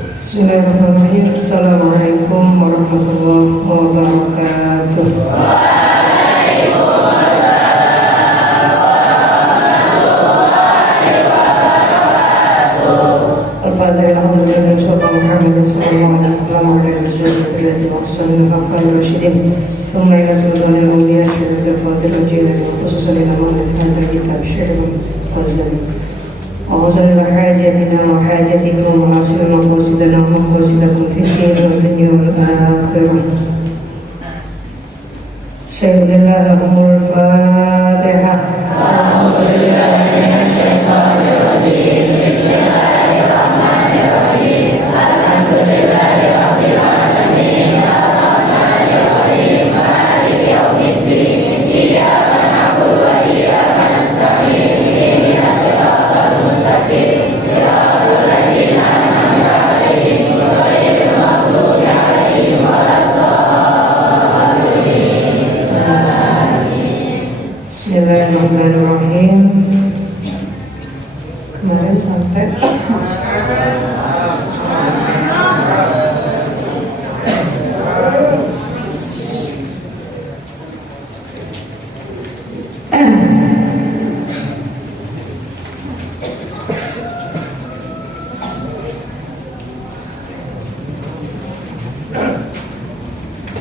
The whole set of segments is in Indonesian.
Bismillahirrahmanirrahim. Assalamualaikum warahmatullahi wabarakatuh. Al-Fatihah. Alhamdulillah sallallahu alaihi wasallam ala sayyidina Muhammad rasyidin. Thumma ila sultanil awliya syuhada fadil jilani wa khususan ila mawlid hadha kitab syi'run qazali. وصل حاجتنا وحاجتكم وحاصلنا وقصدنا وقصدكم في الدين والدنيا والآخرة. شهد الله لهم الفاتحة. أعوذ بالله من الشيطان الرجيم. بسم الله الرحمن الرحيم. الحمد لله رب العالمين الرحمن الرحيم مالك يوم الدين إياك نعبد وإياك نستعين اهدنا الصراط المستقيم صراط الذين أنعمت عليهم غير المغضوب عليهم ولا الضالين. Bismillahirrahmanirrahim. Kemarin sampai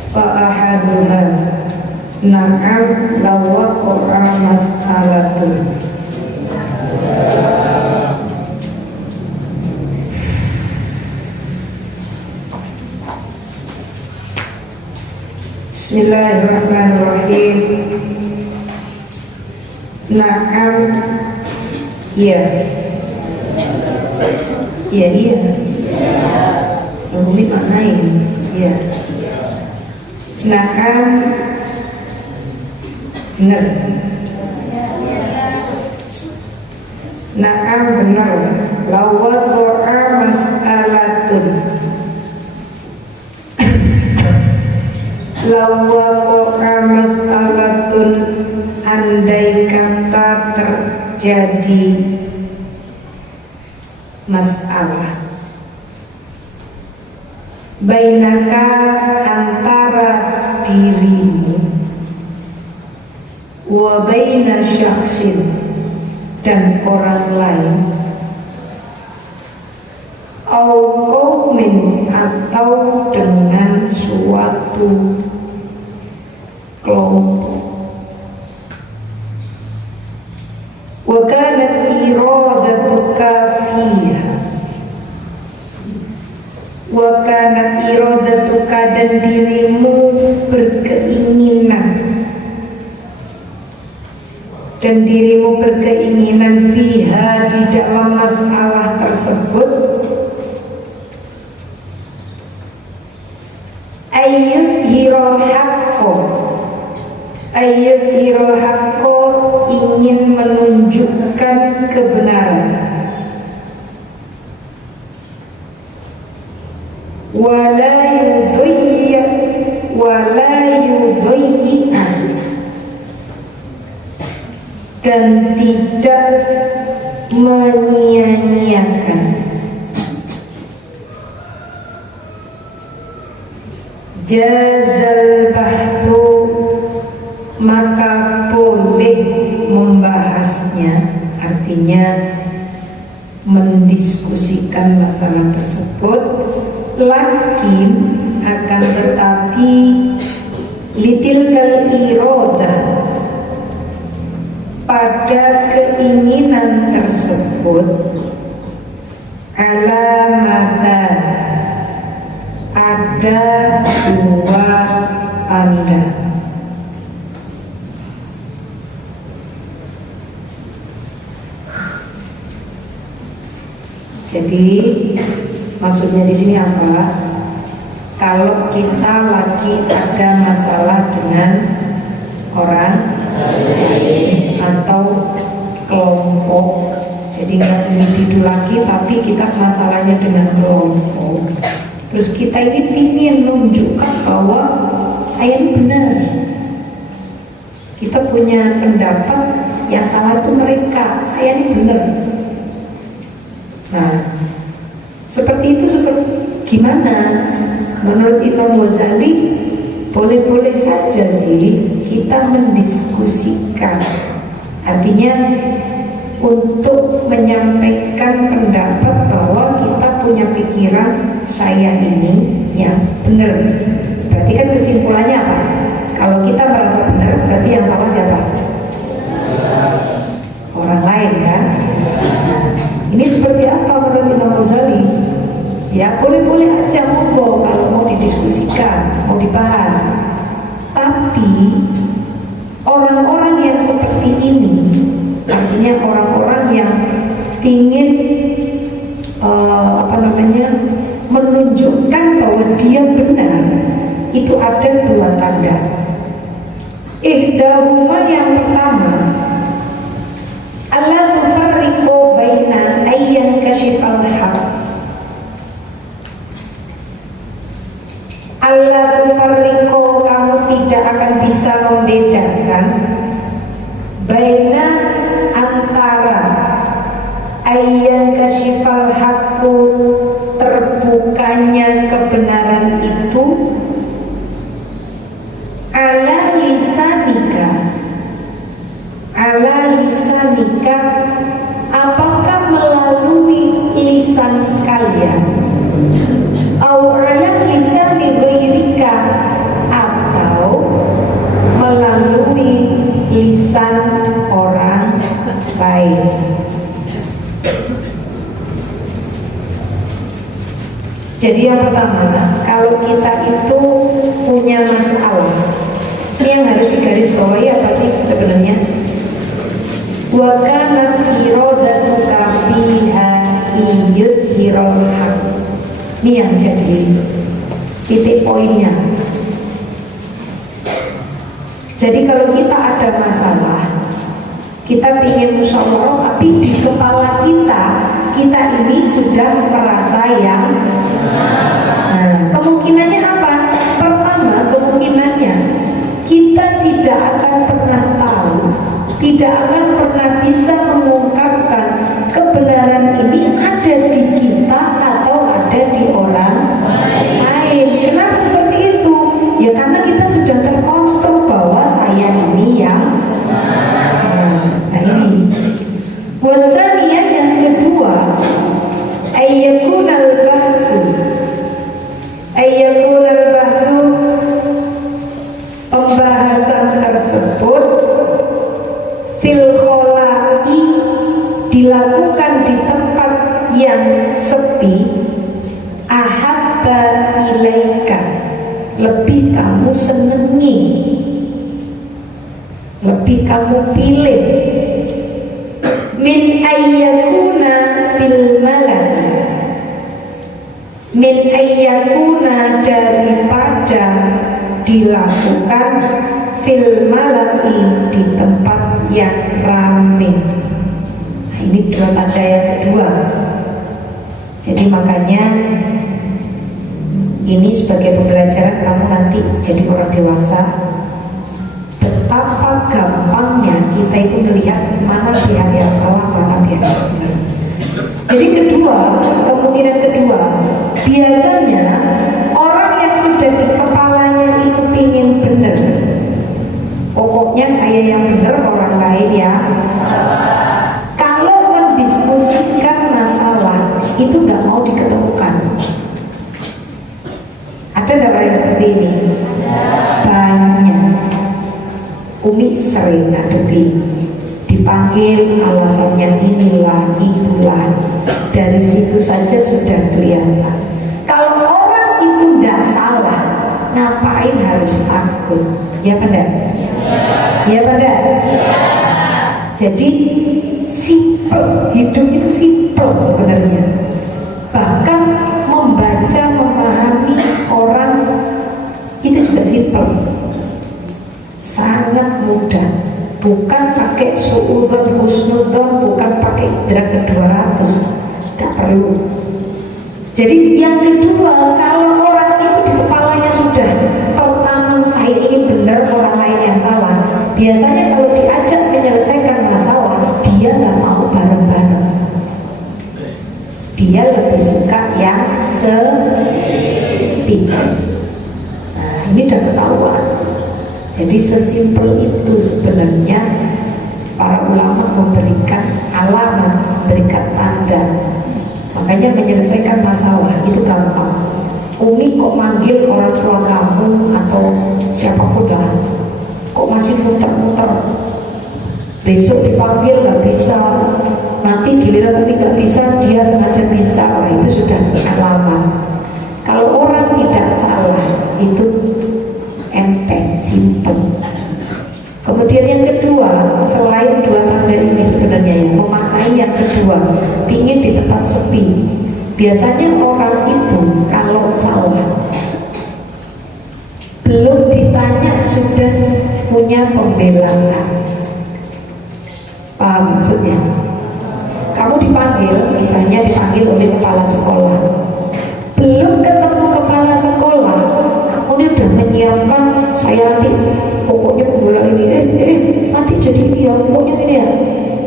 fa'ahaduha na'am lawaqa'a mas'alatun. Bismillahirrahmanirrahim. Na'am, iya. Iya, iya. Umi maknain, iya. Na'am, benar. Na'am, benar. Lawaqa'a mas'alatun. Lawaqa'a mas'alatun, andai kata terjadi masalah bainaka antara dirimu wa baina syakhsin dan orang lain, au qaumin atau dengan suatu kelompok. Wa kanat iradatuka fiha, wa kanat iradatuka dan dirimu berkeinginan fiha di dalam masalah tersebut, ayyudhirul haqqo ingin menunjukkan kebenaran, wala yudhayyi'a dan tidak menyia-nyiakan. Jazal bahtu, maka boleh membahasnya, artinya mendiskusikan masalah tersebut. Lakin akan tetapi litilkal iradah, pada keinginan tersebut, alamata ada dua tanda. Jadi maksudnya di sini apa? Kalau kita lagi ada masalah dengan orang atau kelompok, jadi nggak individu lagi, tapi kita masalahnya dengan kelompok. Terus kita ini ingin menunjukkan bahwa saya ini benar. Kita punya pendapat yang salah itu mereka, saya ini benar. Nah, Seperti itu seperti gimana? Menurut Imam Ghazali boleh-boleh saja sih kita mendiskusikan. Artinya untuk menyampaikan pendapat bahwa kita punya pikiran saya ini yang benar. Berarti kan kesimpulannya apa? Kalau kita merasa benar, berarti yang salah siapa? Orang lain kan? Ini seperti apa menurut Imam Ghazali? Ya boleh-boleh aja monggo kalau mau didiskusikan, mau dibahas. Tapi orang-orang yang seperti ini, artinya orang-orang yang ingin menunjukkan bahwa dia benar, itu ada dua tanda. Ihdahuma, yang pertama, Allah tufarriqu baina ayyan kashifal haq. Allah tufarriqu, kamu tidak akan bisa membedakan baina, antara ayyan kashifal haqqu, terbukanya kebenaran itu, ala lisanika, apakah melalui lisan kalian, au ala lisani ghairika, atau melalui lisan orang lain. Jadi yang pertama, kalau kita itu punya masalah, ini yang harus digarisbawahi apa sih sebenarnya? Wa kana iradatuka fiha yudhirul haq. Ini yang jadi titik poinnya. Jadi kalau kita ada masalah, kita ingin musyawarah, tapi di kepala kita ini sudah merasa yang kemungkinannya apa? Pertama, kemungkinannya kita tidak akan pernah tahu, tidak akan pernah bisa mengungkapkan kebenaran ini ada di kita atau ada di orang lain. Kenapa seperti itu? Ya karena kita sudah terkonstruk bahwa saya ini yang ini. Wasaniyah, yang kedua, ayyakunal bahsu, pembahasan tersebut fil kholai, dilakukan di tempat yang sepi, ahabba ilaika, lebih kamu senangi, lebih kamu pilih, min ayyakuna fil malai, min ayyakuna, daripada dilakukan fil malai, di tempat yang ramai. Nah, ini dua tanda yang kedua. Jadi makanya ini sebagai pembelajaran kamu nanti jadi orang dewasa, betapa gampangnya kita itu melihat mana pihak yang salah, mana pihak yang benar. Jadi kedua, kemungkinan kedua, biasanya orang yang sudah di kepalanya itu ingin benar, pokoknya saya yang benar, orang lain yang salah. Kalau mendiskusikan masalah itu nggak mau diketemukan. Ada nggak yang seperti ini? Banyak. Umi sering ngadepi, dipanggil alasannya inilah, itulah, dari situ saja sudah kelihatan. Kalau orang itu tidak salah, ngapain harus takut? Ya benar? Ya benar? Jadi simple, hidup itu simple sebenarnya. Bahkan membaca, memahami orang itu juga simple, sangat mudah. Bukan pakai su'udon, husnudon, bukan pakai indra ke-200, tidak perlu. Jadi yang kedua, kalau orang itu di kepalanya sudah tertanam saya ini benar, orang lain yang salah, biasanya kalau diajak menyelesaikan masalah, dia nggak mau bareng-bareng. Dia lebih suka ya sepi. Nah, ini udah ketahuan. Jadi sesimpel itu sebenarnya para ulama memberikan alamat, memberikan tanda. Makanya menyelesaikan masalah itu gampang. Umi kok manggil orang tua kamu atau siapapun lah, kok masih muter-muter? Besok dipanggil nggak bisa, nanti giliran Umi nggak bisa, dia sengaja bisa. Wah, itu sudah alamat. Kalau orang tidak salah itu enteng, simple. Kemudian yang kedua, selain dua tanda ini sebenarnya yang memaknai yang kedua, pingin di tempat sepi. Biasanya orang itu kalau salah belum ditanya sudah punya pembelaan. Paham maksudnya? Kamu dipanggil, misalnya dipanggil oleh kepala sekolah, belum ketemu kepala sekolah, kamu udah menyiapkan, saya nanti pokoknya pembelaan ini, nanti jadi ini ya, pokoknya ini ya.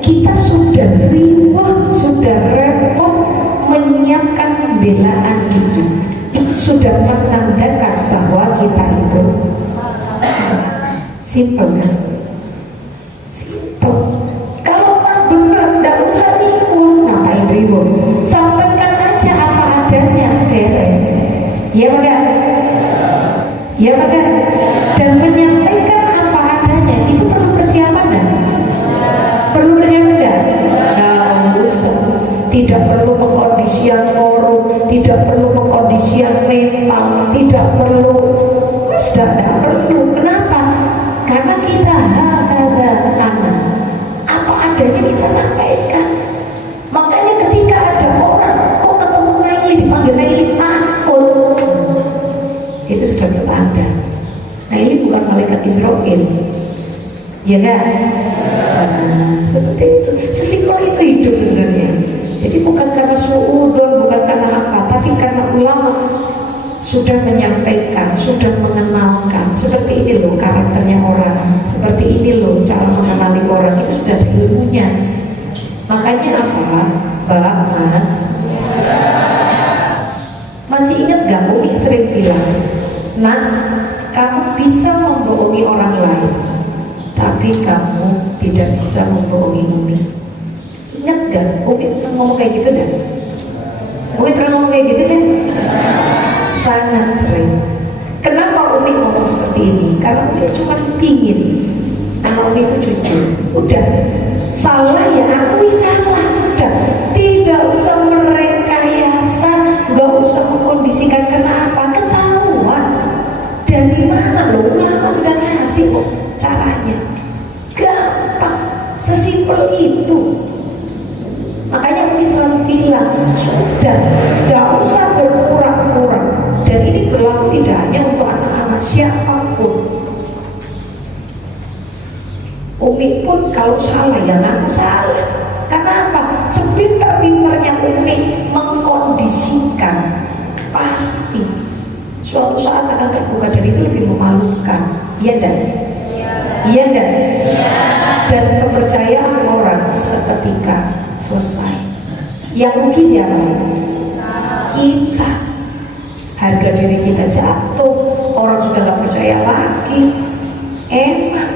Kita sudah riwah, sudah repot menyiapkan pembelaan itu sudah menandakan bahwa kita itu simple kan? Simple. Kalau tak benar, tidak usah ribut. Ngapain ribut? Sampaikan aja apa adanya, beres. Ya enggak? Ya enggak? Dan menyampaikan apa adanya itu perlu persiapan kan? Perlu persiapan enggak? Nggak usah. Tidak perlu pengkondisian forum, tidak perlu pengkondisian mental, tidak perlu, sudah tidak perlu. Kenapa? Karena kita anak apa adanya kita sampaikan. Makanya ketika ada orang kok ketemu Naili dipanggil Naili takut, itu sudah bertanda Naili bukan malaikat Israfil, ya kan? Nah, seperti itu. Sesimpel itu hidup sebenarnya. Jadi bukan karena suudon, bukan karena apa, tapi karena ulama sudah menyampaikan, sudah mengenalkan. Seperti ini loh karakternya orang, seperti ini loh cara mengenali orang, itu sudah ada ilmunya. Makanya apa, Mbak, Mas? Masih ingat gak Umi sering bilang, nah, kamu bisa membohongi orang lain, tapi kamu tidak bisa membohongi Umi. Ingat gak? Umi pernah ngomong kayak gitu kan? Umi pernah ngomong kayak gitu kan? Sangat sering. Kenapa Umi ngomong seperti ini? Karena Umi cuma pingin karena Umi itu jujur. Udah, salah ya akui salah, sudah. Tidak usah merekayasa, gak usah mengkondisikan kenapa. Ketahuan dari mana loh, ulama sudah ngasih kok caranya. Gampang, sesimpel itu. Makanya Umi selalu bilang, sudah, gak usah berpura-pura. Dan ini berlaku tidak hanya untuk anak-anak, siapapun. Umi pun kalau salah ya ngaku salah. Karena apa? Sepintar-pintarnya Umi mengkondisikan, pasti suatu saat akan terbuka, dan itu lebih memalukan. Iya dan? Iya dan? Dan kepercayaan orang seketika selesai. Yang rugi siapa? Kita. Harga diri kita jatuh, orang sudah gak percaya lagi. Enak.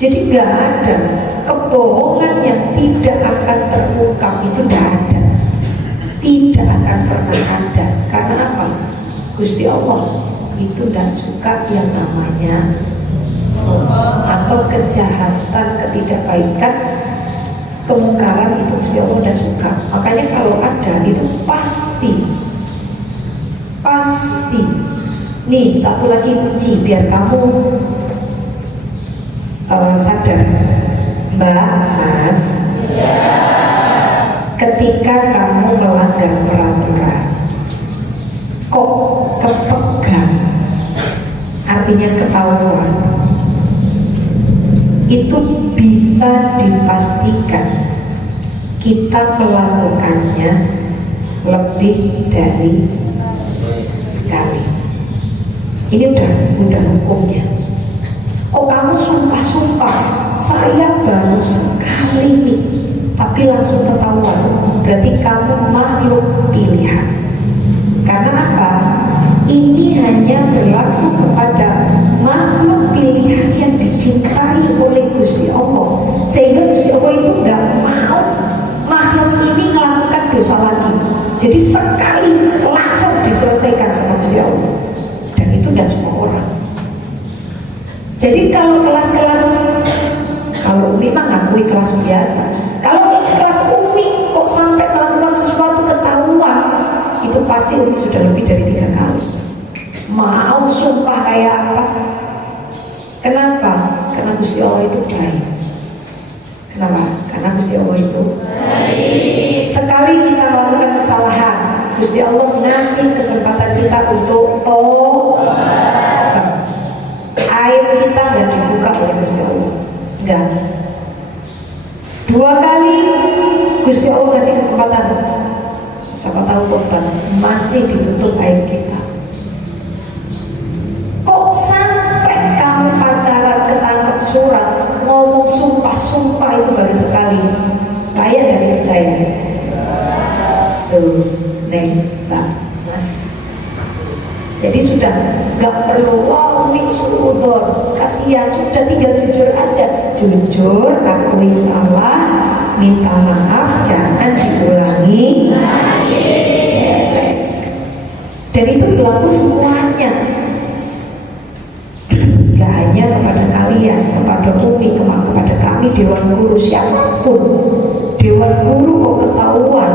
Jadi gak ada kebohongan yang tidak akan terungkap, itu gak ada. Tidak akan pernah ada. Karena apa? Gusti Allah itu gak suka yang namanya atau kejahatan, ketidakbaikan, kemungkaran, itu Gusti Allah udah suka. Makanya kalau ada itu pasti. Nih satu lagi kunci biar kamu sadar, Mbak, Mas. Ketika kamu melanggar peraturan, kok kepegang, artinya ketahuan, itu bisa dipastikan kita melakukannya lebih dari sekali. Ini udah hukumnya. Oh, kamu sumpah saya baru sekali nih, tapi langsung ketahuan, berarti kamu makhluk pilihan. Jadi sekali langsung diselesaikan sama Gusti Allah. Dan itu tidak semua orang. Jadi kalau kelas-kelas, kalau Umi mah ngakui kelas biasa. Kalau kelas Umi kok sampai melakukan sesuatu ketahuan, itu pasti Umi sudah lebih dari 3 kali. Mau sumpah kayak apa? Kenapa? Karena Gusti Allah itu baik. Kenapa? Karena Gusti Allah itu baik. Sekali kita melakukan kesalahan, Gusti Allah ngasih kesempatan kita untuk tobat. Air kita nggak dibuka oleh Gusti Allah, enggak. 2 kali Gusti Allah kasih kesempatan, siapa tahu tobat, masih ditutup air kita. Kok sampai kamu pacaran ketangkep surat, ngomong sumpah itu baru sekali, kayak dari percaya. Tuh, Neng, Mbak, Mas. Jadi sudah nggak perlu Umi sudor, kasihan, sudah tinggal jujur aja. Jujur, akui salah, minta maaf, jangan diulangi. Beres. Dan itu berlaku semuanya. Gak hanya kepada kalian, kepada Umi, kepada kami, Dewan Guru, siapapun. Dewan Guru kok ketahuan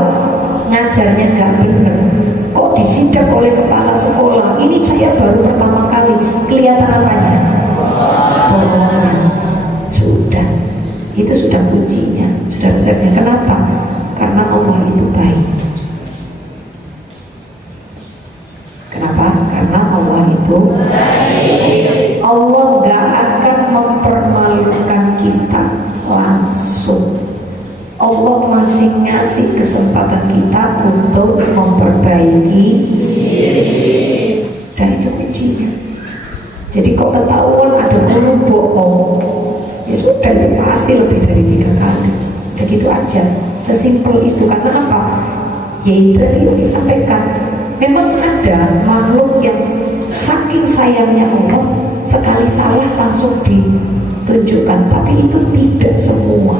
ngajarnya gak benar, kok disidak oleh kepala sekolah, ini saya baru pertama kali, kelihatan apanya? Bohongan. Sudah, itu sudah kuncinya, sudah resepnya. Kenapa? Karena Allah itu baik. Kenapa? Karena Allah itu baik. Allah gak akan mempermalukan kita langsung. Allah masih ngasih kesempatan kita untuk memperbaiki diri. Dan itu kuncinya. Jadi kok ketahuan ada guru bohong, ya sudah, itu pasti lebih dari 3 kali. Begitu aja, sesimpel itu. Karena apa? Ya itu tadi yang disampaikan. Memang ada makhluk yang saking sayangnya Allah, sekali salah langsung ditunjukkan. Tapi itu tidak semua.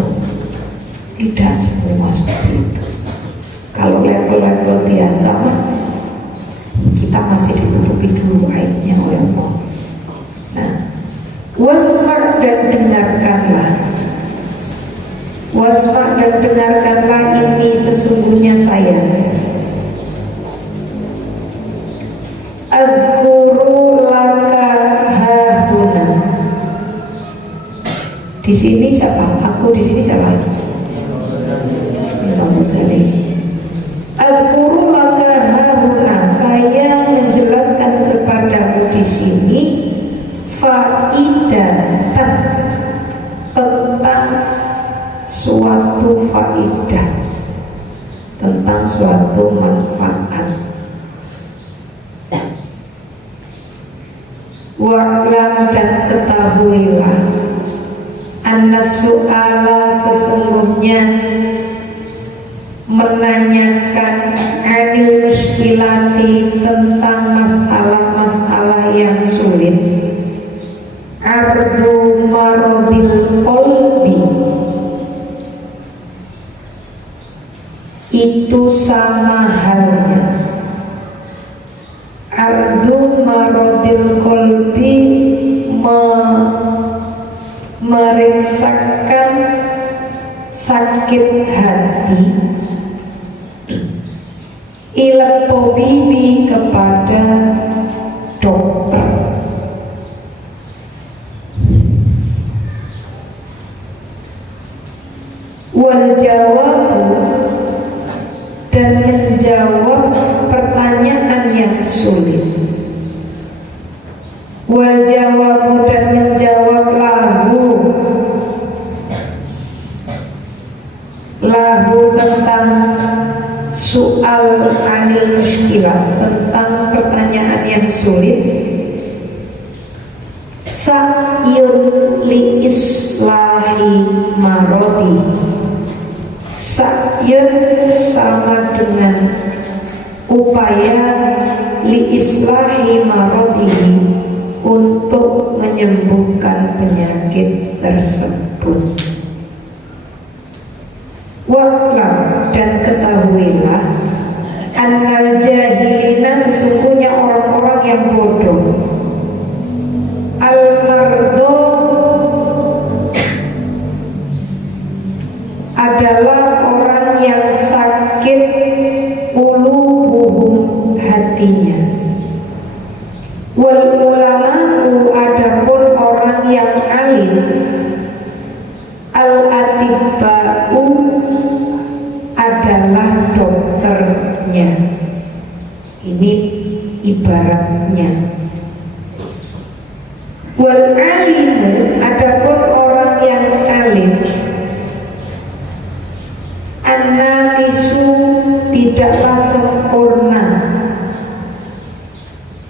Tidak semua seperti itu. Kalau level-level biasa, kita masih ditutupi dulu aibnya oleh Allah. Nah, wasma' dan dengarkanlah. Wasma' dan dengarkanlah, ini sesungguhnya saya. Adhkuru laka hahuna. Di sini siapa? Aku di sini siapa? Al-Qur'an laka hahuna, saya menjelaskan kepadamu di sini faidah tentang suatu faidah, tentang suatu manfaat. Wa'lam, dan ketahuilah, anna su'ala, sesungguhnya menanyakan anil muskilati, tentang masalah-masalah yang sulit, ardu marodil kolbi, itu sama halnya. Ardu marodil kolbi, memeriksakan sakit hati, ila tobibi, kepada dokter. Wal jawabu, dan menjawab pertanyaan yang sulit. Wal jawabu, dan menjawab lahu tentang soal anil muskilah, tentang pertanyaan yang sulit, sa'yun li islahi marodi. Sa'yun sama dengan upaya li islahi marodi, untuk menyembuhkan penyakit tersebut. Wa'lam, dan ketahuilah, Annal jahilina, sesungguhnya orang-orang yang bodoh. Al-mardo adalah orang yang sakit ulubuhum, hatinya. Wal ulama'u, adapun orang yang alim. Al-atibba'u adalah dokternya. Ini ibaratnya. Wal alimu, adapun orang yang alim. An-naqisu, tidaklah sempurna.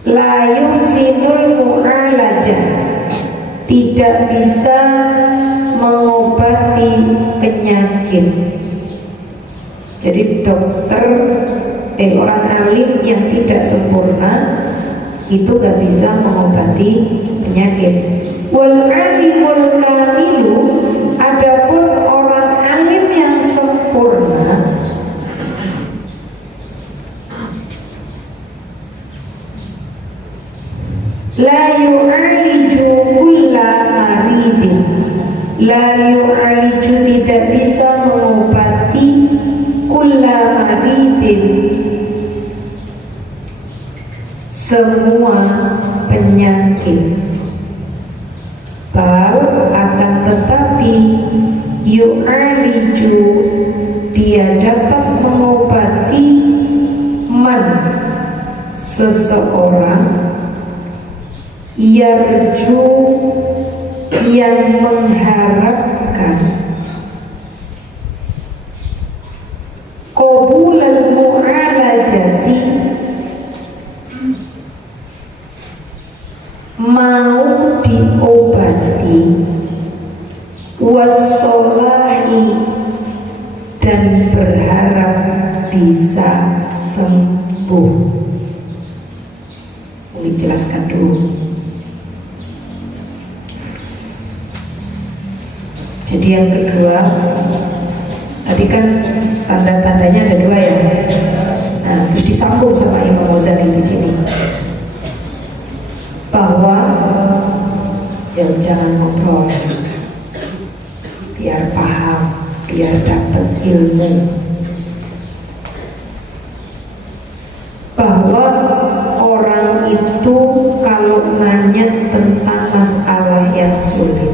La yusinul mu'alajah, tidak bisa mengobati penyakit. Jadi dokter orang alim yang tidak sempurna itu gak bisa mengobati penyakit. Wal alimul kamilu, adapun orang alim yang sempurna, la yu'aliju kulla maridin, la yu'aliju, tidak bisa mengobati kulla maridin, semua penyakit. Bal, akan tetapi, yu'aliju, dia dapat mengobati man, seseorang, yarju, yang mengharapkan qabulal mu'alajati, mau diobati, wassolahi, dan berharap bisa sembuh. Ini jelaskan dulu. Jadi yang kedua, tadi kan tanda-tandanya ada dua ya. Nah, terus disambung sama Imam Ghazali di sini, bahwa jangan ngobrol, biar paham, biar dapat ilmu. Bahwa orang itu kalau nanya tentang masalah yang sulit,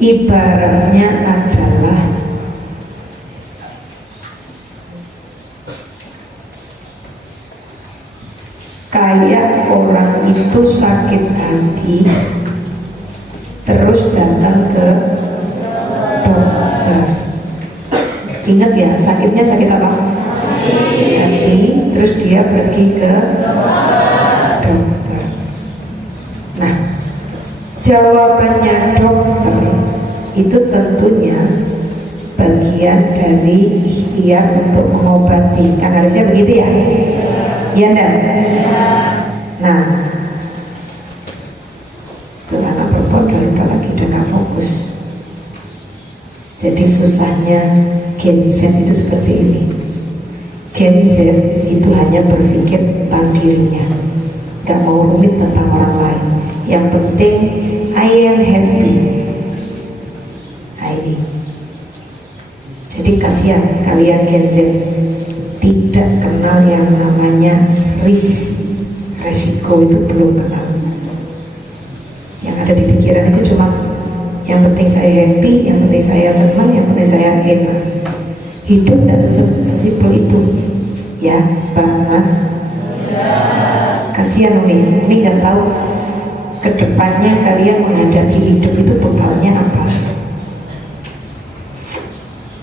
ibaratnya adalah kayak orang itu sakit hati terus datang ke dokter. Ingat ya, sakitnya sakit apa? Hati. Terus dia pergi ke dokter. Nah, jawabannya dokter itu tentunya bagian dari ikhtiar untuk mengobati. Kan harusnya begitu ya? Iya enggak? Nah, itu anak berbodoh apalagi udah gak fokus. Jadi susahnya Gen Z itu seperti ini. Gen Z itu hanya berpikir tentang dirinya, gak mau rumit tentang orang lain. Yang penting I am happy. Ini. Jadi kasihan kalian Gen Z, tidak kenal yang namanya resiko itu belum kenal. Yang ada di pikiran itu cuma yang penting saya happy, yang penting saya senang, yang penting saya enak. Hidup tidak sesimpel itu, ya Bang Mas. Kasihan ini nggak tahu kedepannya kalian menghadapi hidup itu bebannya apa.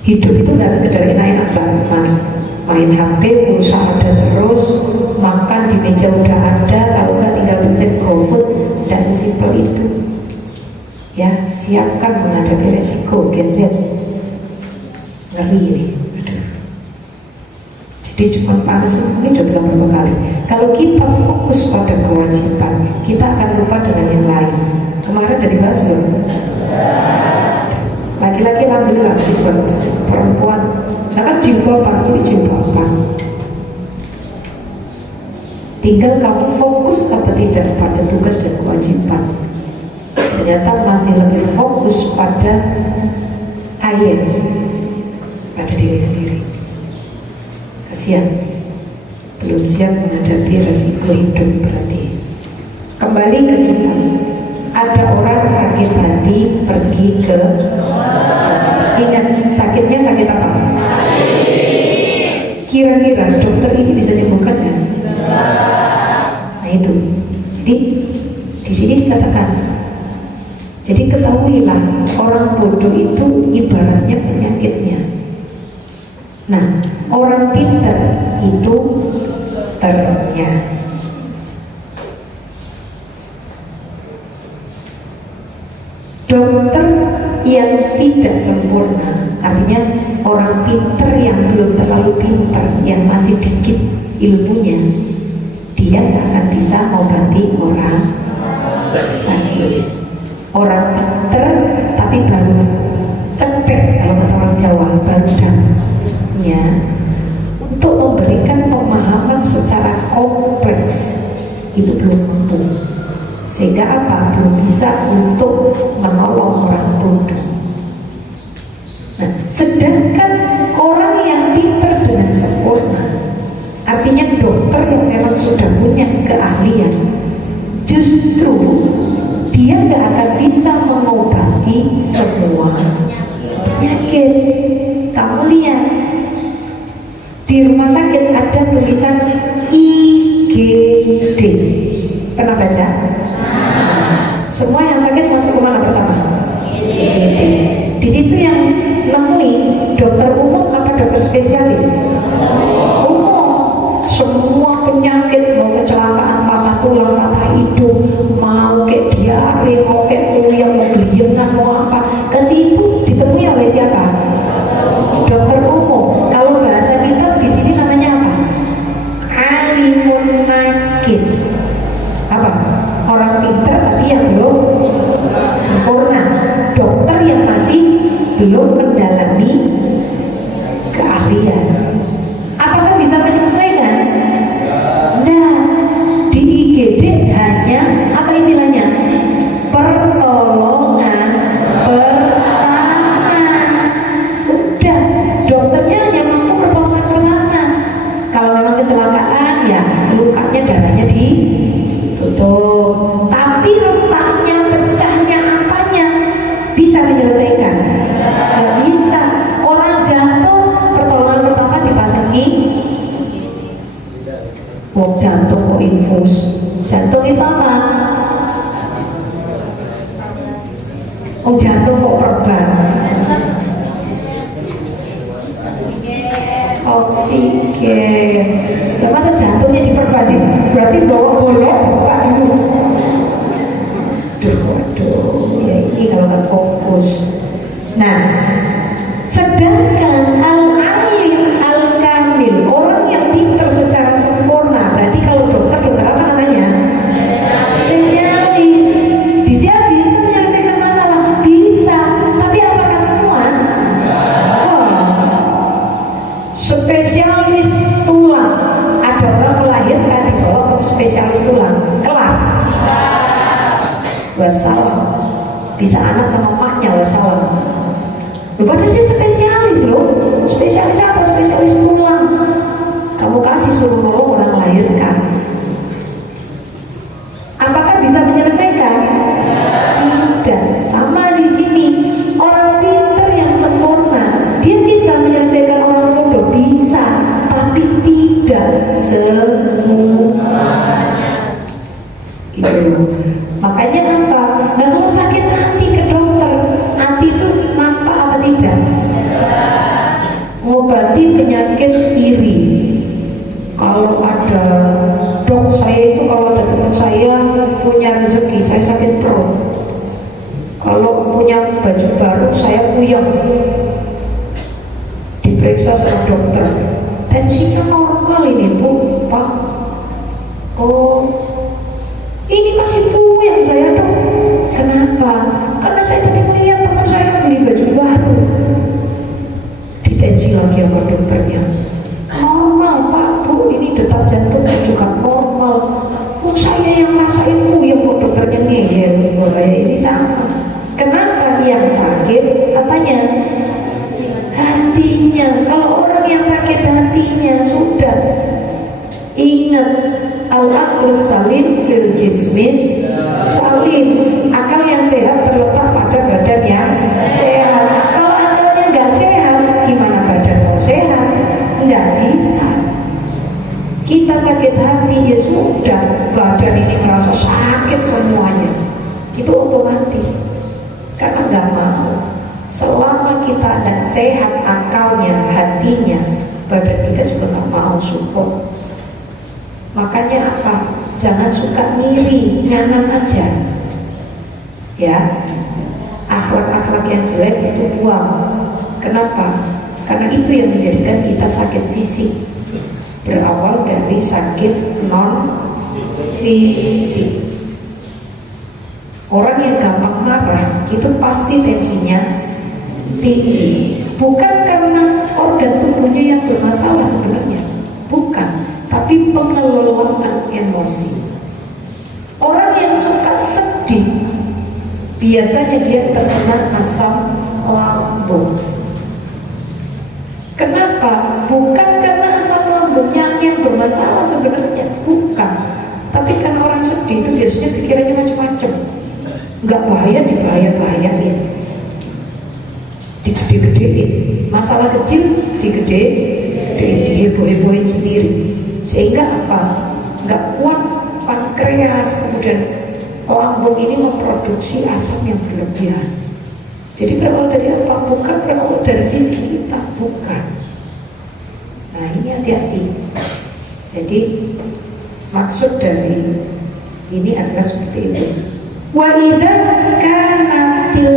Hidup itu nggak sekedar enak-enak banget Mas. Main HP, pulsa ada terus, makan di meja udah ada, kalau nggak tinggal pencet GoFood. Tidak sesimpel itu. Ya, siapkan menghadapi resiko Gen Z. Ngeri ini. Aduh. Jadi cuma panas mungkin udah bilang berapa kali. Kalau kita fokus pada kewajiban, kita akan lupa dengan yang lain. Kemarin udah dibahas belum? Laki-laki alhamdulillah, perempuan Nah kan jilbaban itu jilbaban. Tinggal kamu fokus apa tidak pada tugas dan kewajiban. Ternyata masih lebih fokus pada ayat, pada diri sendiri. Kasihan, belum siap menghadapi resiko hidup berarti. Kembali ke kita. Ada orang sakit hati pergi ke, ingat sakitnya sakit apa? Kira-kira dokter ini bisa nyembuhkan ya? Nah itu. Jadi di sini dikatakan. Jadi ketahuilah orang bodoh itu ibaratnya penyakitnya. Nah orang pintar itu ternya. Dokter yang tidak sempurna, artinya orang pintar yang belum terlalu pintar, yang masih dikit ilmunya, dia nggak akan bisa mengobati orang sakit. Orang pintar tapi baru cepet, kalau kata orang Jawa, baru datangnya untuk memberikan pemahaman secara kompleks itu belum mampu. Sehingga apa? Belum bisa untuk menolong orang bodoh. Nah, sedangkan orang yang pintar dengan sempurna, artinya dokter yang memang sudah punya keahlian, justru dia nggak akan bisa mengobati semua penyakit. Kamu lihat di rumah sakit ada tulisan IGD, pernah baca? Semua yang sakit masuk ke mana pertama? IGD. Di situ yang nemui dokter umum apa dokter spesialis? Umum. Semua penyakit, mau kecelakaan patah tulang, patah hidung, mau kayak diare, mau kayak kuyang, mau geliongan, mau apa, ke situ ditemui oleh siapa? Dokter umum. Kalau bahasa kita di sini namanya apa? Alimun nakis. Apa? Orang pintar tapi yang belum sempurna. Dokter yang masih belum mendalami keahlian. Apakah bisa menyelesaikan? Nah, di IGD hanya apa istilahnya? Pertolongan pertama. Sudah, dokternya hanya mampu pertolongan pertama. Kalau memang kecelakaan, ya lukanya darahnya ditutup. Tapi retaknya, pecahnya, apanya bisa menyelesaikan? Nggak bisa. Orang jantung pertolongan pertama dipasangi. Oh, jantung kok infus? Jantung itu apa? Oh, jantung kok perban? Oksigen. Nah, masa jantungnya diperban? Berarti bawa bolong buka dulu. Waduh, ya ini kalau nggak fokus. Nah, sedangkan al-alim al-kamil, orang yang pintar secara sempurna, berarti kalau dokter apa namanya? Spesialis. Dia bisa menyelesaikan masalah, bisa. Tapi apakah semua? Oh. Spesialis tulang, ada orang melahirkan di bawah spesialis tulang, kelar. Wassalam. Bisa anak sama maknya, wassalam. Padahal dia spesialis loh. Spesialis apa? Spesialis tulang. Kamu kasih suruh nolong orang melahirkan. Apakah bisa menyelesaikan? Tidak. Sama di sini. Orang pintar yang sempurna, dia bisa menyelesaikan orang bodoh, bisa. Tapi tidak semuanya. Gitu. Makanya apa? Nah, kalau sakit hati ke dokter, hati itu nampak apa tidak? Mengobati penyakit iri. Kalau ada dok, saya itu kalau ada teman saya punya rezeki, saya sakit perut. Kalau punya baju baru, saya puyeng. Diperiksa sama dokter, tensinya normal ini bu, pak. Oh, ini masih puyeng saya dok. Kenapa? Karena saya tadi melihat teman saya beli baju baru. deteksi lagi sama dokternya. Normal Pak Bu, ini detak jantungnya juga normal. Oh, saya yang rasain yang kok dokternya ngeyel. Oh, ini sama. Kenapa yang sakit? Apanya? Hatinya. Kalau orang yang sakit hatinya sudah ingat al-aqlus salim fil jismis salim. Akal yang sehat terletak pada badan yang sehat. Kalau akalnya nggak sehat, gimana badan mau sehat? Nggak bisa. Kita sakit hati ya sudah, badan ini merasa sakit semuanya. Itu otomatis. Karena nggak mau. Selama kita ada sehat akalnya, hatinya, badan kita juga nggak mau support. Makanya apa? Jangan suka ngiri, nyanam aja. Ya, akhlak-akhlak yang jelek itu buang. Kenapa? Karena itu yang menjadikan kita sakit fisik. Berawal dari sakit non fisik. Orang yang gampang marah itu pasti tensinya tinggi. Bukan karena organ tubuhnya yang bermasalah sebenarnya, bukan, tapi pengelolaan emosi. Orang yang suka sedih biasanya dia terkena asam lambung. Kenapa? Bukan karena asam lambungnya yang bermasalah sebenarnya, bukan. Tapi kan orang sedih itu biasanya pikirannya macam-macam. Nggak bahaya, dibahaya-bahayain, digede-gedein. Masalah kecil digede-gedein, diheboh-hebohin sendiri. Sehingga apa? Nggak kuat pankreas, kemudian lambung ini memproduksi asam yang berlebihan. Jadi berawal dari apa? Bukan berawal dari fisik kita, bukan. Nah ini hati-hati. Jadi maksud dari ini adalah seperti itu. Wa idza kanatil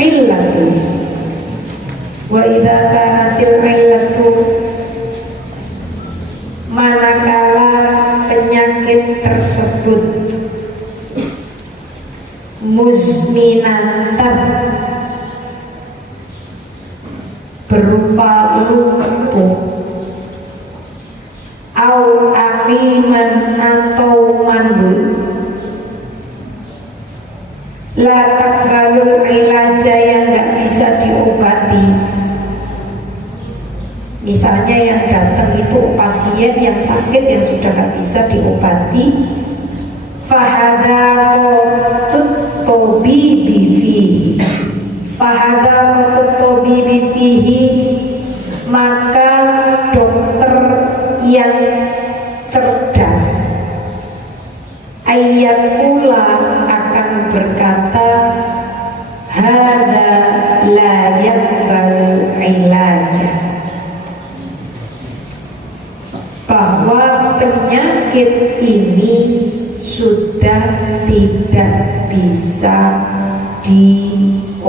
illatu manakala penyakit tersebut muzminatan berupa lumpuh au akiman atau mandul la takralul ilaja yang gak bisa diobati. Misalnya yang datang itu pasien yang sakit yang sudah gak bisa diobati, fahadaqotut tobibi fihi, maka dokter yang cerdas ayakula akan berkata hadza la yaqbalu ilaja, bahwa penyakit ini sudah tidak bisa diobati.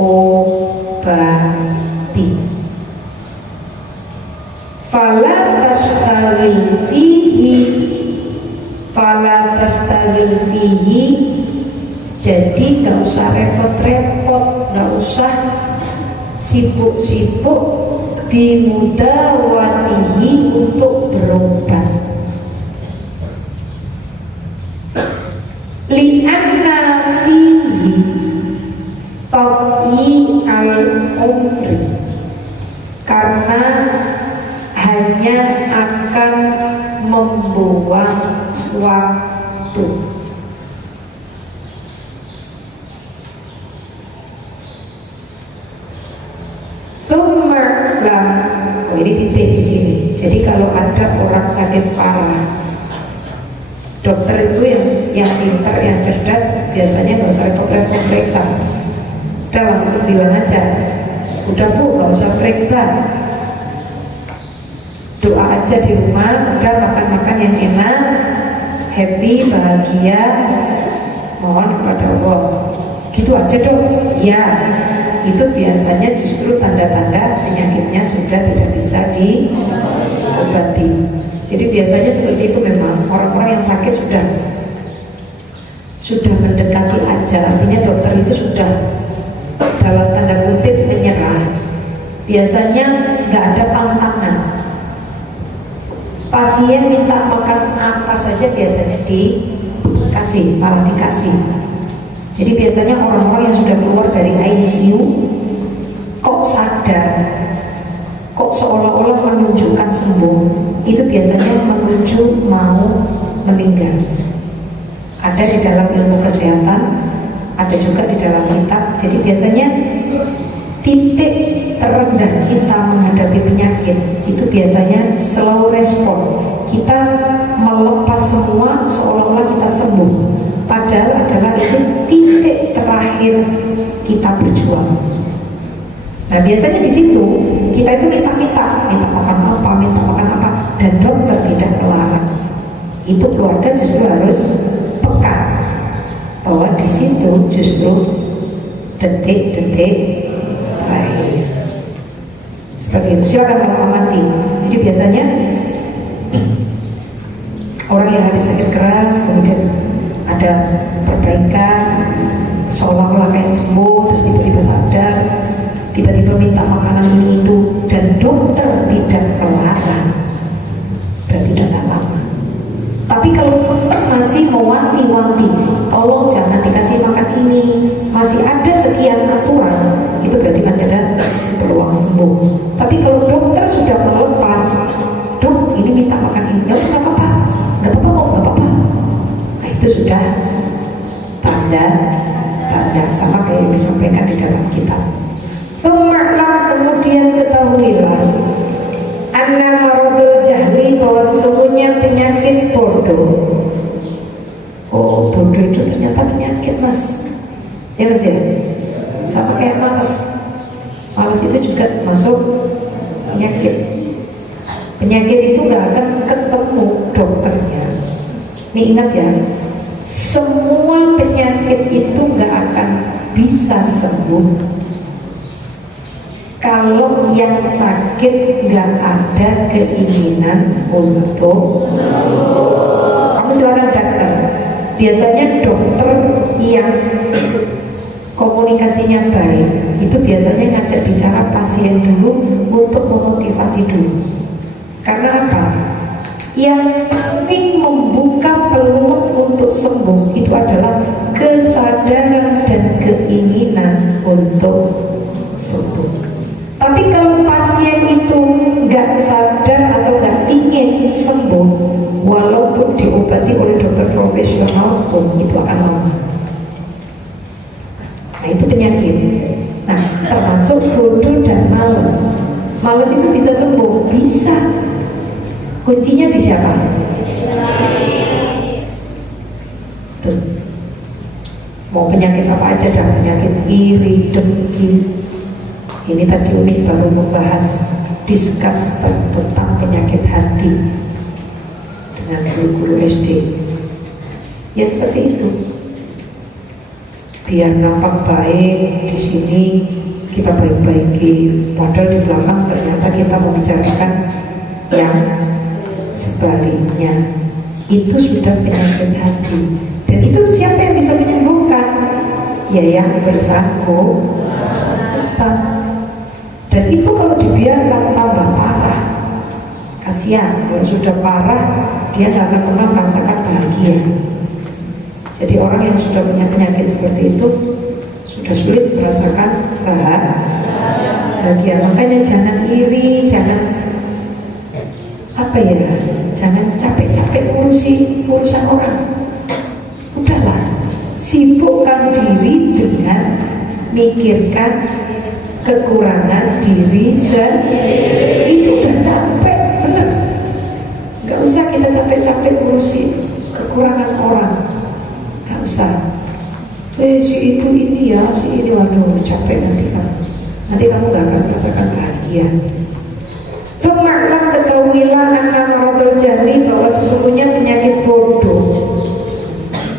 Fala tastagil fihi, jadi gak usah repot-repot, gak usah sibuk-sibuk bimudawatihi untuk berobat. Li'anna fihi tadyi al-umri, karena hanya akan membuang waktu. Ini titik di sini. Jadi kalau ada orang sakit parah, dokter itu yang pintar, yang cerdas, biasanya nggak usah repot-repot periksa. Udah langsung bilang aja, udah Bu, nggak usah periksa, doa aja di rumah, udah makan-makan yang enak, happy, bahagia, mohon kepada Allah. Gitu aja dong. Ya, itu biasanya justru tanda-tanda penyakitnya sudah tidak bisa diobati. Jadi biasanya seperti itu memang orang-orang yang sakit sudah mendekati ajal, artinya dokter itu sudah dalam tanda kutip menyerah. Biasanya nggak ada pantangan. Pasien minta makan apa saja biasanya dikasih, malah dikasih. Jadi biasanya orang-orang yang sudah keluar dari ICU kok sadar, kok seolah-olah menunjukkan sembuh, itu biasanya menuju mau meninggal. Ada di dalam ilmu kesehatan, ada juga di dalam kitab. Jadi biasanya titik terendah kita menghadapi penyakit itu biasanya slow respon. Kita melepas semua seolah-olah kita sembuh, padahal adalah itu titik terakhir kita berjuang. Nah biasanya di situ kita itu minta makan apa, dan dokter tidak melarang. Itu keluarga justru harus peka bahwa di situ justru detik-detik terakhir. Seperti itu. Silakan kalau amati. Jadi biasanya orang yang habis sakit keras kemudian ada perbaikan, seolah-olah kayak sembuh, terus tiba-tiba sadar, tiba-tiba minta makanan ini itu, dan dokter tidak melarang, berarti sudah lama. Tapi kalau dokter masih mewanti-wanti, tolong jangan dikasih makan ini, masih ada sekian aturan, itu berarti masih ada peluang sembuh. Tapi kalau dokter sudah melepas, dok ini minta makan ini, ya nggak apa-apa kok. Nah itu sudah tanda sama kayak yang disampaikan di dalam kitab. Kemudian ketahuilah anna maradul jahli, bahwa sesungguhnya penyakit bodoh. Oh, bodoh itu ternyata penyakit, Mas. Ya Mas ya? Sama kayak malas. Malas itu juga masuk penyakit. Penyakit itu gak akan ketemu dokternya. Ini ingat ya, semua penyakit itu gak akan bisa sembuh kalau yang sakit gak ada keinginan untuk sembuh. Kamu silakan datang. Biasanya dokter yang komunikasinya baik itu biasanya ngajak bicara pasien dulu untuk memotivasi dulu. Karena apa? Yang paling membuka peluang untuk sembuh itu adalah kesadaran dan keinginan untuk sembuh. Tapi kalau pasien itu nggak sadar atau nggak ingin sembuh, walaupun diobati oleh dokter profesional pun itu akan lama. Nah itu penyakit. Nah termasuk bodoh dan malas. Malas itu bisa sembuh? Bisa. Kuncinya di siapa? Tuh. Mau penyakit apa aja dah, penyakit iri, dengki. Ini tadi Unik baru membahas, discuss tentang penyakit hati dengan guru-guru SD. Ya seperti itu. Biar nampak baik di sini kita baik-baiki, padahal di belakang ternyata kita membicarakan yang sebaliknya. Itu sudah penyakit hati. Dan itu siapa yang bisa menyembuhkan? Ya yang bersangkutan. Dan itu kalau dibiarkan tambah parah, kasihan. Kalau sudah parah, dia tidak akan pernah merasakan bahagia. Jadi orang yang sudah punya penyakit seperti itu sudah sulit merasakan bahagia. Makanya jangan iri, jangan jangan capek-capek ngurusi urusan orang. Udahlah, sibukkan diri dengan mikirkan kekurangan diri sendiri. Itu udah capek, bener. Gak usah kita capek-capek ngurusi kekurangan orang. Gak usah. Si itu ini ya, si ini, waduh capek nanti kamu gak akan merasakan bahagia. Tumaklah ketahuilah anna maradul jahli, bahwa sesungguhnya penyakit bodoh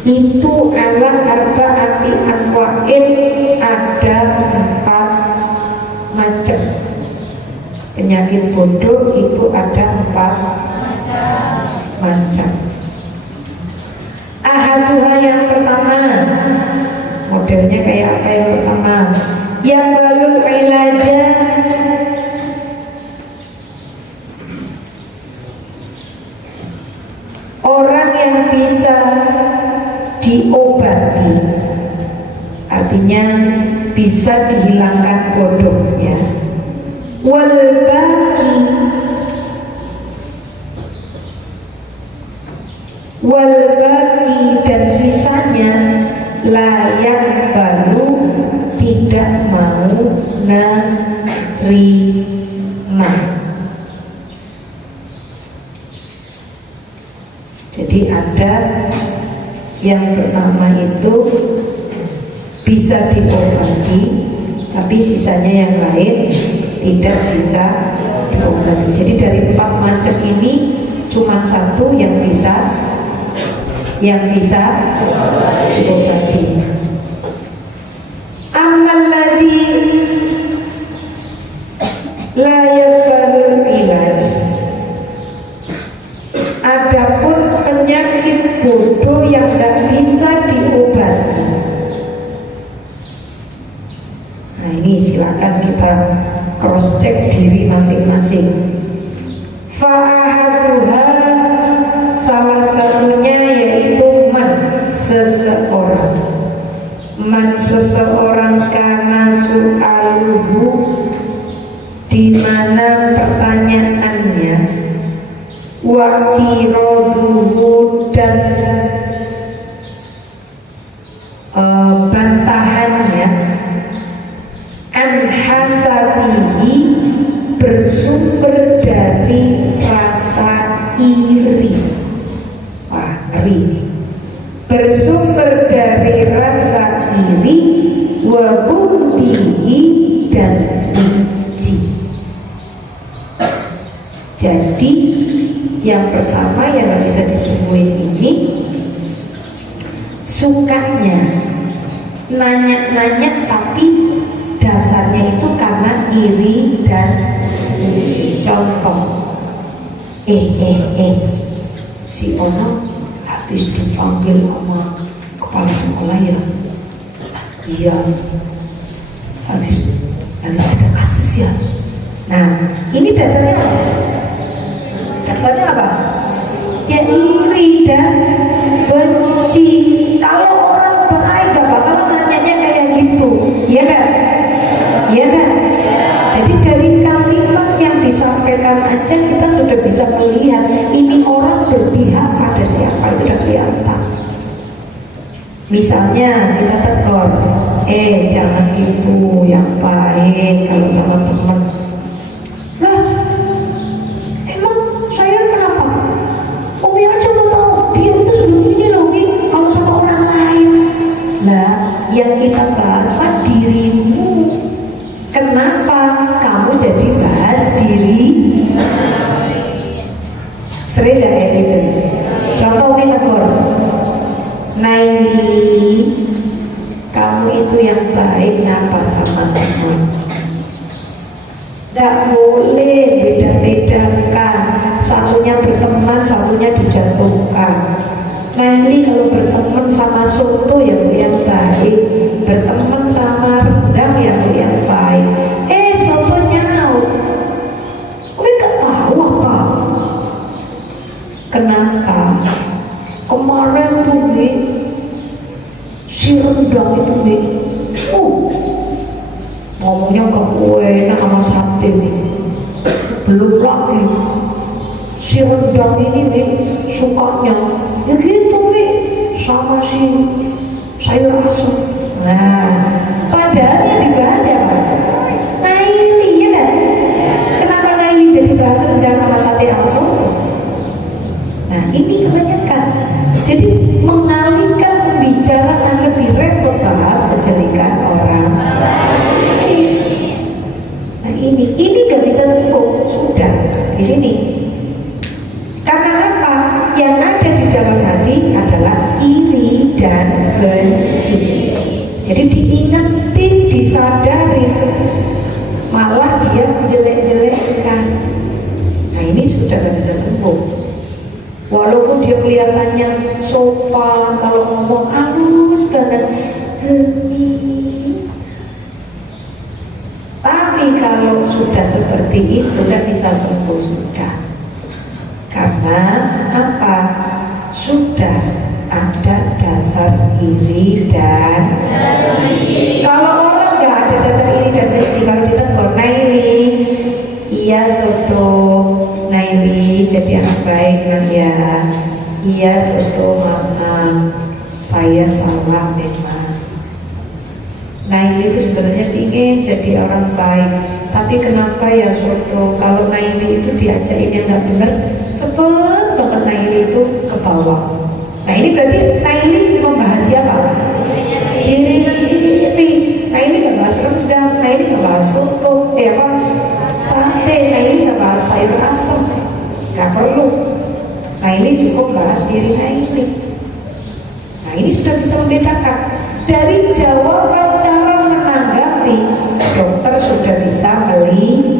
itu adalah arba'ati anwa'in, ada 4 macam. Penyakit bodoh itu ada 4 macam. Ahaduha, yang pertama, modelnya kayak apa yang pertama? Yang balul ilaja, bisa diobati, artinya bisa dihilangkan bodohnya. Wal baki dan sisanya layak baru tidak mau nerima. Jadi ada yang pertama itu bisa diobati, tapi sisanya yang lain tidak bisa diobati. Jadi dari 4 macam ini cuma satu yang bisa diobati. Amal ladzi la yasalul ilaj. Adapun penyakit bodoh yang tidak bisa diobati, nah ini silakan kita cross check diri masing-masing. Fa'ahaduha, salah satunya yaitu seseorang karena su'aluhu, di mana pertanyaannya, wa'tiroduhu dan bantahannya, an hasabihi bersumber dari rasa iri. Bersumber dari rasa iri, wa bughdhihi dan benci. Jadi yang pertama yang gak bisa disembuhin ini sukanya nanya-nanya, tapi dasarnya itu karena iri dan benci. Contoh, si Ono habis dipanggil sama kepala sekolah ya, iya habis ada kasus ya. Nah ini dasarnya apa? Dasarnya apa? Ya iri dan benci. Kalau orang baik gak bakal nanyanya kayak gitu, ya kan? Ya kan? Jadi dari kalimat yang disampaikan aja kita sudah bisa melihat ini orang berpihak pada siapa, itu sudah kelihatan. Misalnya kita tegur, jangan gitu, yang baik kalau sama teman. Lah, emang saya kenapa? Umi aja mau tahu dia itu sebetulnya loh, kalau sama orang lain. Lah, yang kita bahas mah dirimu. Kenapa kamu jadi bahas diri? Sering gak kayak gitu? Contoh Umi tegur, Naili, kamu itu yang baik ngapa sama teman? Tidak boleh beda-bedakan, satunya berteman, satunya dijatuhkan. Naili kalau berteman sama soto ya yang baik, berteman sama rendang ya yang baik. Sotonya tahu, Umi gak tahu apa? Kenapa? Kemarin tuh si rendang itu ngomongnya gak enak sama sate belum lagi si rendang ini sukanya ya gitu sama si sayur asam. Nah padahal yang dibahas ya Naili, ya kan? Kenapa Naili jadi bahas rendang sama sate asam? Nah ini kebanyakan, jadi mengalihkan pembicaraan lebih repot bahas kejelekan orang. Nah ini gak bisa sembuh, sudah di sini. Karena apa? Yang ada di dalam hati adalah iri dan benci. Jadi diingetin, disadari, malah dia menjelek-jelekkan. Nah ini sudah gak bisa sembuh. Walaupun dia kelihatannya sopan, kalau ngomong halus banget, tapi kalau sudah seperti itu kan bisa sembuh sudah. Karena apa? sudah ada dasar iri dan kalau orang nggak ada dasar iri dan benci, kalau ditegur Naili, iya soto, Naili jadi anak baik nak ya, iya soto mama, saya salah memang. Naili itu sebenarnya ingin jadi orang baik, tapi kenapa ya soto kalau Naili itu diajarin yang nggak benar, cepet banget Naili itu ke bawah. Nah ini berarti Naili membahas siapa? Diri sendiri. Naili nggak bahas rendang, Naili nggak bahas soto, sate, Naili nggak bahas sayur asem, nggak perlu. Naili cukup bahas diri Naili. Nah ini sudah bisa membedakan dari jawaban cara menanggapi, dokter sudah bisa melihat.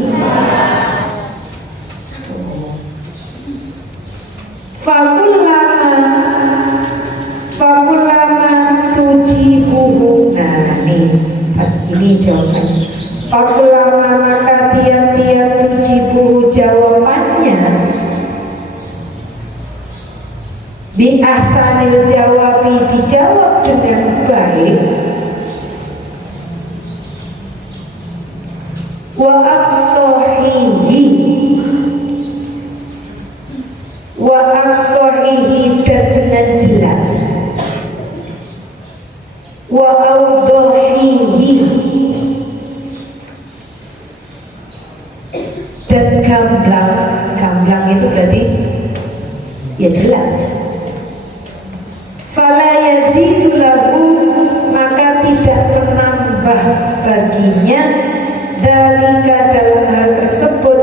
Fakulama tujibuhu. Nah ini jawabannya. Fakulama maka tiap-tiap tujibuhu jawabannya bi ahsanil jawabi, dijawab dengan baik, wa afsohihi dan dengan jelas, wa awdohihi dan gamblang itu berarti ya jelas. Fala yazidu lahu, maka tidak menambah baginya dalika dalam hal tersebut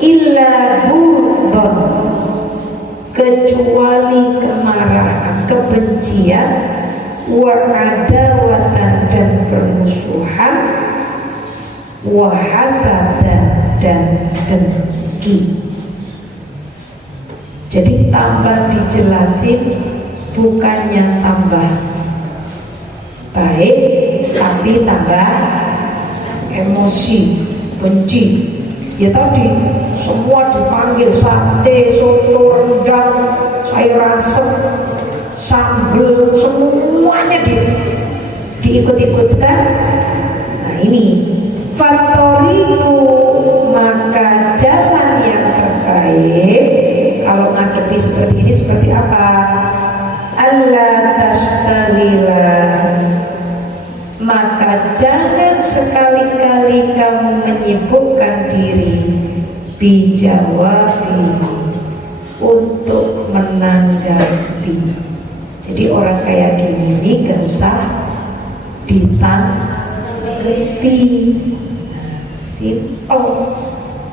illa budon, kecuali kemarahan, kebencian, wa adawatan dan permusuhan, wa hasadan dan dengki. Jadi tambah dijelasin, bukannya tambah baik, tapi tambah emosi, benci. Ya tadi semua dipanggil sate, soto, rendang, sayur asem, sambal, semuanya diikut-ikutkan. Nah ini faktoriku, maka jalan yang terbaik kalau menghadapi seperti ini seperti apa? Allah tashtagila, maka jangan sekali-kali kamu menyibukkan diri bijawabi, untuk menanggapi. Jadi orang kayak gini gak usah ditanggapi, simple.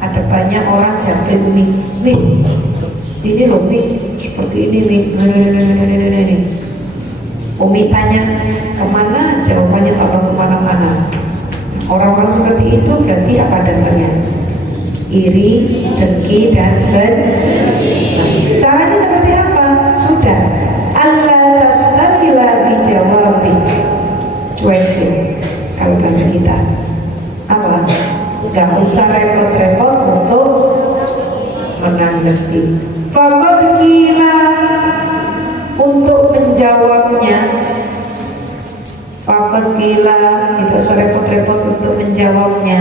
Ada banyak orang jaga Umi, ini loh Mi, seperti ini Mi. Umi tanya kemana, jawabannya tambah kemana-mana. Orang-orang seperti itu berarti apa dasarnya? Iri, dengki, dan benci. Caranya seperti apa? Sudah, Allah tashtagila bijawabi, cuekin kalau bahasa kita. Apa? Gak usah repot-repot untuk menanggapi. Fakot kila, untuk menjawabnya. Fakot kila, tidak usah repot-repot untuk menjawabnya.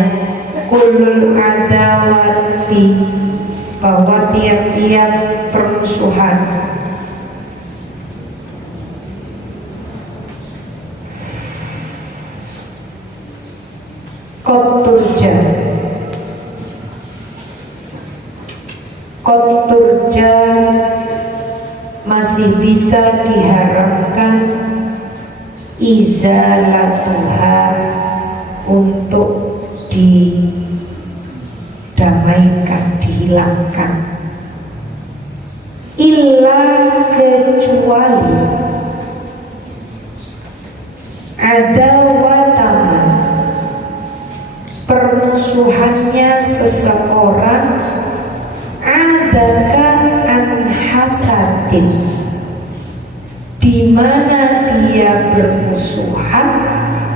Kulul adawati, bahwa tiap-tiap permusuhan Koturja masih bisa diharapkan izalatuha, untuk didamaikan, dihilangkan. Illa, kecuali ada wataman, permusuhannya seseorang, adakan an hasadin, di mana dia bermusuhan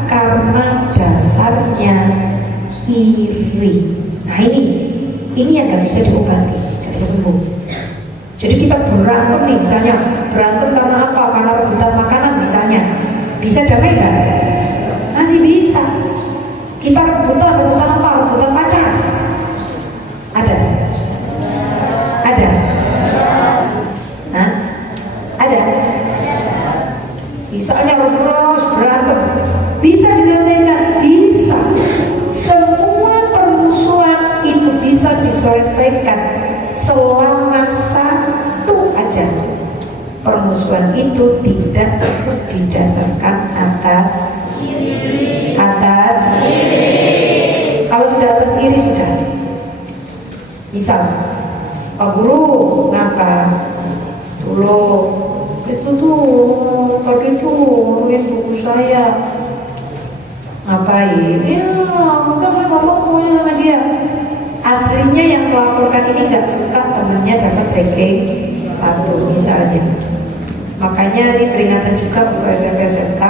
karena dasarnya iri. Nah ini yang gak bisa diobati, gak bisa sembuh. Jadi kita berantem nih, misalnya berantem karena apa? Karena rebutan makanan misalnya. Bisa damai nggak? Masih bisa. Kita rebutan apa? Rebutan pacar. Ada? Ada? Hah? Ada? Misalnya terus berantem, bisa diselesaikan? Bisa. Semua permusuhan itu bisa diselesaikan selama satu aja permusuhan itu tidak didasarkan atas kalau sudah atas iri sudah. Misal Pak Guru ngapa dulu itu tuh kalau itu ngomongin buku saya ngapain ya udah bapak ngomongin sama dia. Aslinya yang melaporkan ini gak suka temannya dapat ranking 1 misalnya. Makanya ini peringatan juga untuk SMP SMK,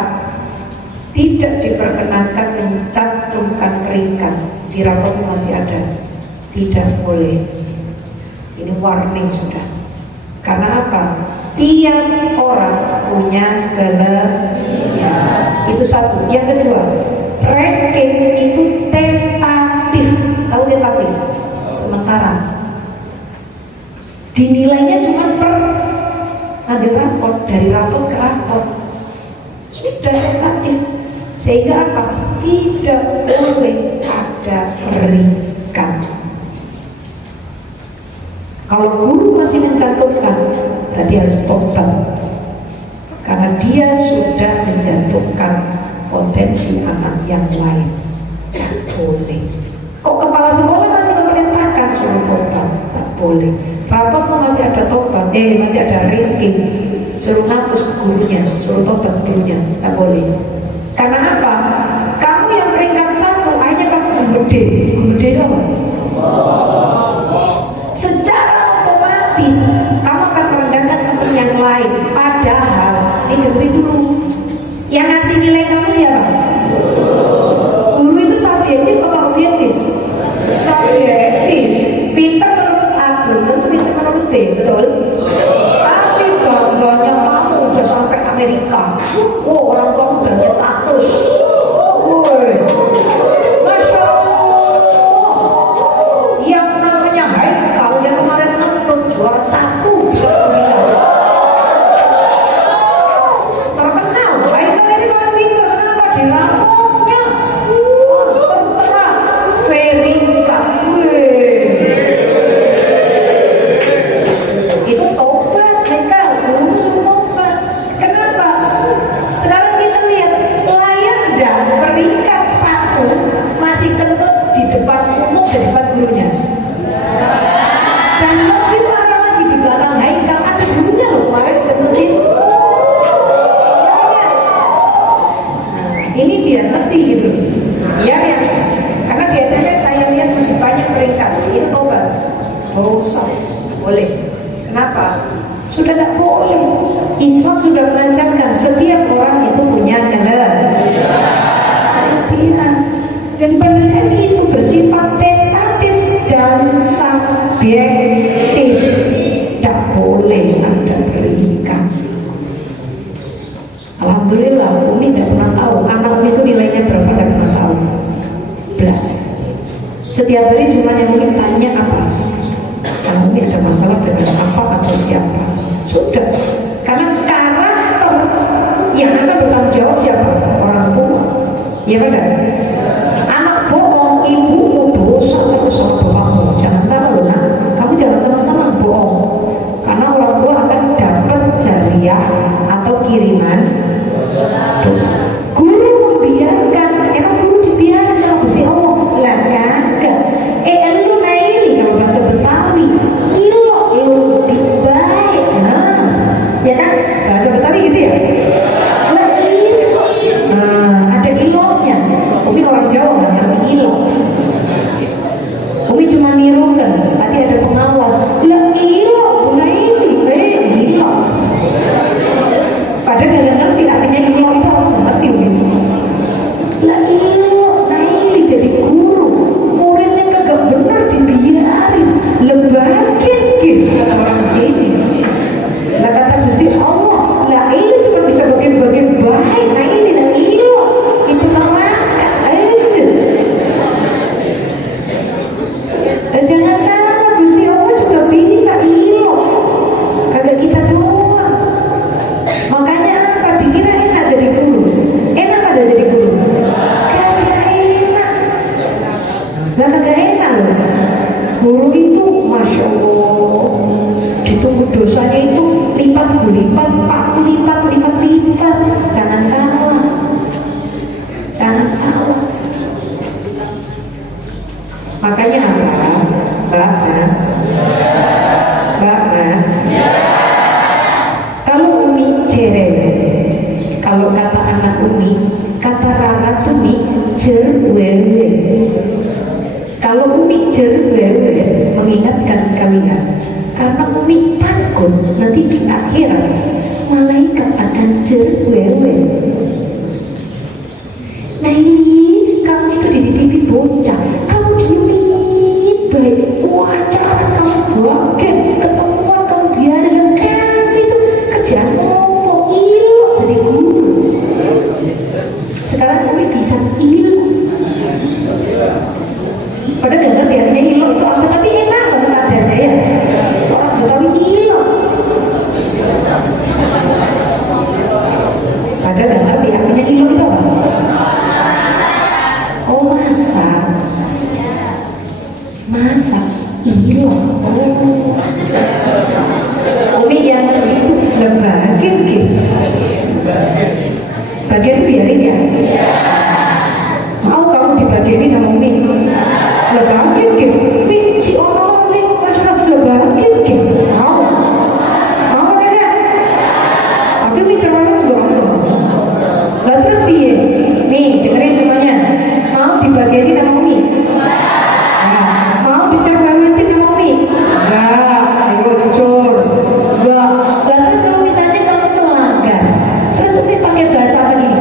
tidak diperkenankan mencantumkan peringkat di rapor masih ada, tidak boleh. Ini warning sudah. Karena apa? Tiap orang punya kelebihan. Itu satu. Yang kedua, ranking itu tentatif. Tahu tentatif? Sementara. Dinilainya cuma per ambil rapor, dari rapor ke rapor. Sudah tentatif. Sehingga apa? Tidak boleh ada peringkat. Kalau guru masih mencantumkan, berarti harus total. Karena dia sudah menjatuhkan potensi anak yang lain. Tak boleh. Kok kepala sekolah masih memerintahkan suruh total? Tak boleh. Rapor masih ada total, masih ada ranking. Suruh ngapus gurunya, suruh total gurunya. Tak boleh. Karena apa? Kamu yang peringkat 1, akhirnya kamu gede. Gede apa? Secara otomatis kamu akan merendahkan teman yang lain. Padahal dengerin dulu, yang ngasih nilai kamu siapa? Guru itu subjektif atau objektif? Subjektif. Pintar menurut aku, tentu pintar menurut B, betul? Tapi bangganya kamu udah sampai Amerika. Orang tua udah status. Masya Allah. Yang namanya Haikal yang kemarin nonton juara 1 di kelas 9. Terkenal, Haikal ini kan pintar, kenapa di rapotnya? Tertera, Verika. Itu tobat, Haikal, guru suruh tobat. Kenapa? Sekarang kita lihat, layak dan peringkat 1 masih kentut di depan umum, di depan gurunya. Dan lebih parah lagi di belakang Haikal ada gurunya loh, kemarin kentutin. Ini biar ngerti gitu. Ya. Karena di SMP saya lihat masih banyak peringkat. Ini tobat. Dosa. Boleh. Kenapa? Sudah tidak boleh. Islam sudah melancarkan setiap orang itu punya kelebihan. Dan penilaian itu bersifat tentatif dan subjektif. Tidak boleh ada peringkat. Alhamdulillah, Umi tidak pernah tahu anak Umi itu nilainya berapa, tidak pernah tahu. Belas. Setiap hari cuma yang Umi tanya apa? Kalau Umi ada masalah dengan apa atau siapa? Sudah. Karena karakter yang akan bertanggung jawab siapa? Orang tua. Iya kan? Anak bohong, ibumu dosa terus sama bapakmu. Jangan salah loh, nak. Kamu jangan sama-sama bohong. Karena orang tua akan dapat jariah atau kiriman dosa. Guru membiarkan, emang guru dibiarkan sama Gusti Allah? Lah kagak. Lu naili kalau bahasa sungguh dosanya itu lipat berlipat, lipat. Jangan salah. Jangan salah. Makanya apa? Mbak Mas? Mbak Mas? Kalau Umi cerewet, kalau kata anak Umi, kata Rara tuh Umi cerwewe. Kalau Umi cerwewe mengingatkan kalian, karena Umi takut nanti di akhirat malaikat akan cerwewe. Nah ini kamu itu dititipi bocah, kamu diemin baik, wajar kamu bokeh, ketemuan kamu biarin, kamu itu kerjaan ngomong ilmu dari guru. Sekarang Umi bisa ilmu. Padahal nggak ngerti artinya ilmu itu apa, tapi enak banget adanya ya. Orang Betawi ilmu. Padahal nggak ngerti artinya ilmu itu apa. Oh masak ilmu. Oh Umi yang itu bagian gitu. Bagian biarin ya. Mau kamu dibagianin sama Umi? Lebakin gitu. Umi si orang ini macam lebakin gitu. Mau ya? Tapi Umi caranya juga mau. Lah terus piye? Nih dengerin semuanya. Mau dibagianin sama Umi? Mau diceramahin sama Umi? Enggak. Ayo jujur. Enggak. Lah terus kalau misalnya kamu melanggar, terus Umi pakai bahasa apa nih?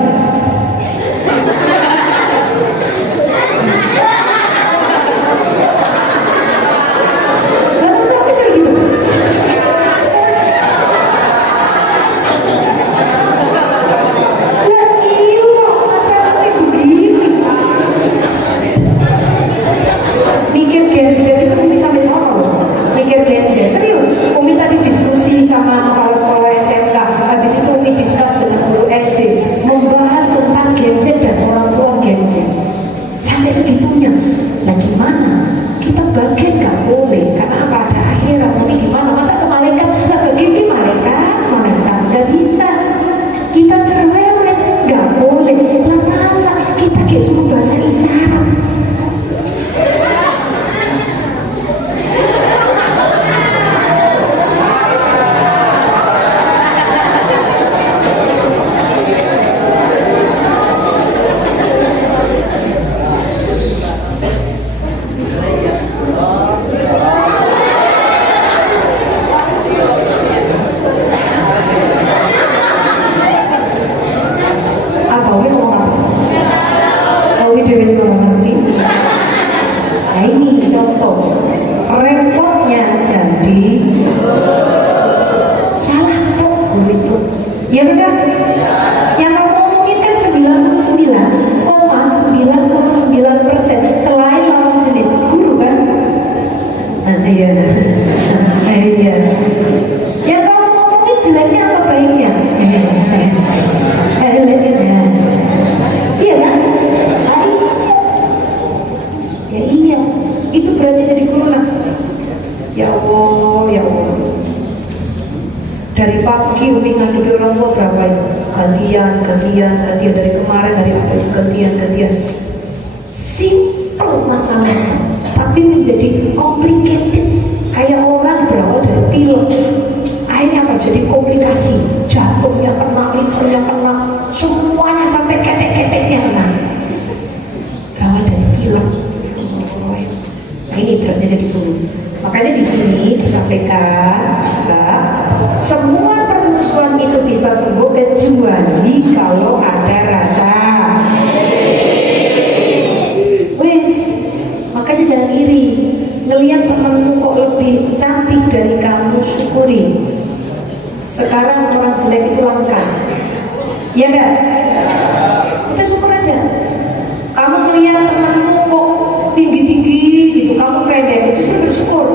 Dari pagi Umi ngadepi orang tua berapa itu? Gantian dari kemarin hari apa itu gantian. Simple masalahnya, tapi menjadi complicated. Kayak orang berawal dari pilot, akhirnya apa? Jadi komplikasi. Jantungnya kena, livernya kena, semuanya sampai ketek-keteknya kena. Berawal dari pilot. Nah ini beratnya jadi dulu. Makanya di sini disampaikan, semua permusuhan itu bisa sembuh kecuali kalau ada rasa. Wes, makanya jangan iri. Ngelihat temanmu kok lebih cantik dari kamu, syukuri. Sekarang orang jelek itu langka. Ya enggak? Udah syukur aja. Kamu melihat temanmu kok tinggi-tinggi gitu, kamu pendek, justru bersyukur.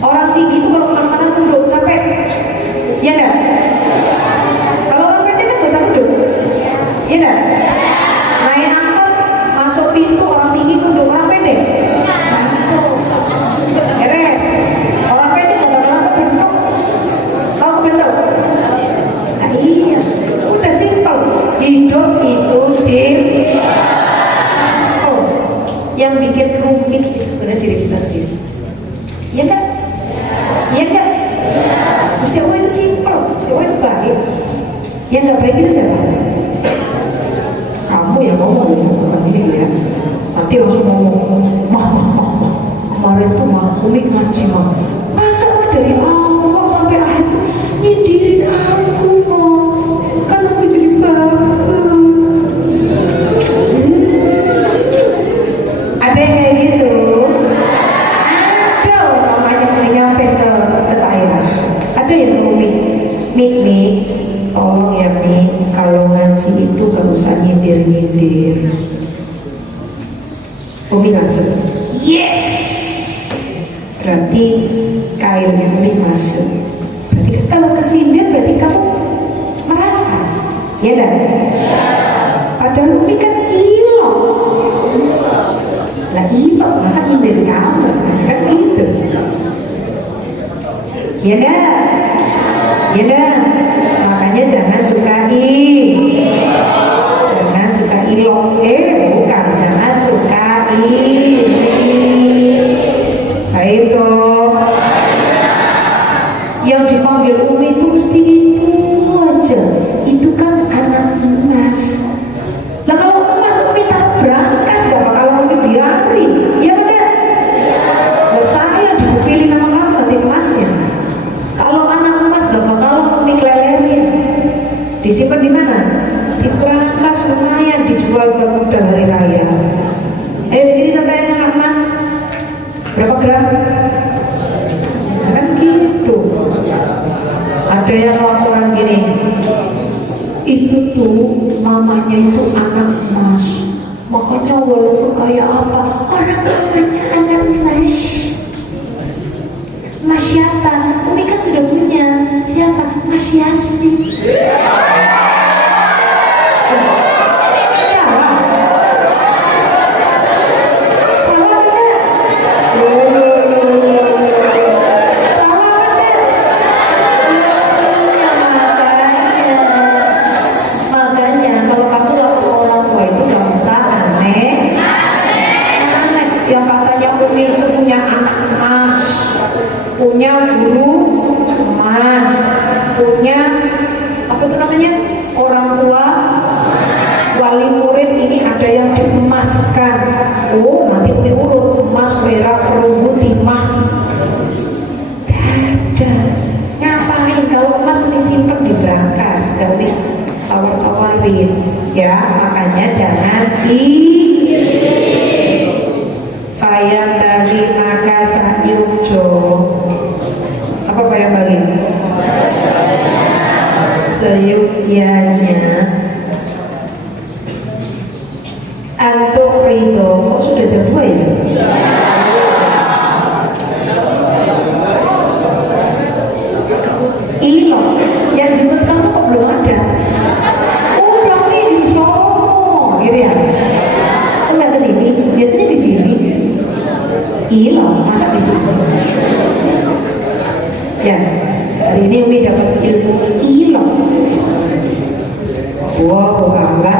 Orang tinggi itu kalau kemana-mana tunduk, capek. Ya enggak? Kalau orang pendek kan bisa tunduk. Ya enggak? Naik angkot, masuk pintu, orang tinggi tunduk, orang pendek masuk. Beres. Orang pendek kalau orang angkot oh itu baik. Yang nggak baik itu siapa? Kamu yang ngomong bukan ini ya. Nanti langsung ngomong, mah, kemarin tuh mah Umi ngaji mah. Masa dari awal sampai akhir nyindirin aku mah. Kan aku jadi baper. Ada yang kayak gitu? Ada orang yang nyampe ke saya. Ada yang mau mik, tolong ya Mik, kalau ngaji itu gak usah nyindir-nyindir. Umi langsung, yes! Berarti kailnya Umi masuk. Berarti kalau kesindir berarti kamu merasa, ya kan? Padahal Umi kan ilok. Lah ilok, masa nyindir kamu? Kan gitu. Ya kan? Ya kan? Makanya jangan suka jangan suka ilok. Bukan, jangan suka baik toh. Yang dipanggil Umi itu mesti itu aja. Itu kan anak emas. Nah kalau emas Umi tak berangkas gak bakal Umi biarin. Ya benar. Nah, saya dipilih nama kamu nanti emasnya. Kalau anak emas gak bakal Umi kelelerin. Disimpan di mana? Di berangkas lumayan dijual buat modal hari raya. Di sini sampai anak emas berapa gram? Nah, kan gitu. Ada yang laporan gini, itu tuh mamanya itu anak emas, makanya walaupun kayak apa orang anak emas. Mas siapa? Umi kan sudah punya. Siapa? Mas Yasmin. Punya guru emas, punya apa itu namanya, orang tua, wali murid, ini ada yang diemaskan. Oh nanti Umi urut emas, perak, perunggu, timah. Ada ngapain kalau emas Umi simpen di berangkas, gak Umi tawar-tawarin ya. Makanya jangan Bayang dari Makassar Yogyo. Apa bayang Bali? Seyukyanya Antuk Ridho. Kok sudah jam 2 ya? Ilo yang jemput kamu kok belum ada? Oh belum di Solo gitu ya? Enggak ke sini, biasanya di sini. Ilo, masa di sini? Ya, hari ini Umi dapat ilmu ilo. Wow, bangga.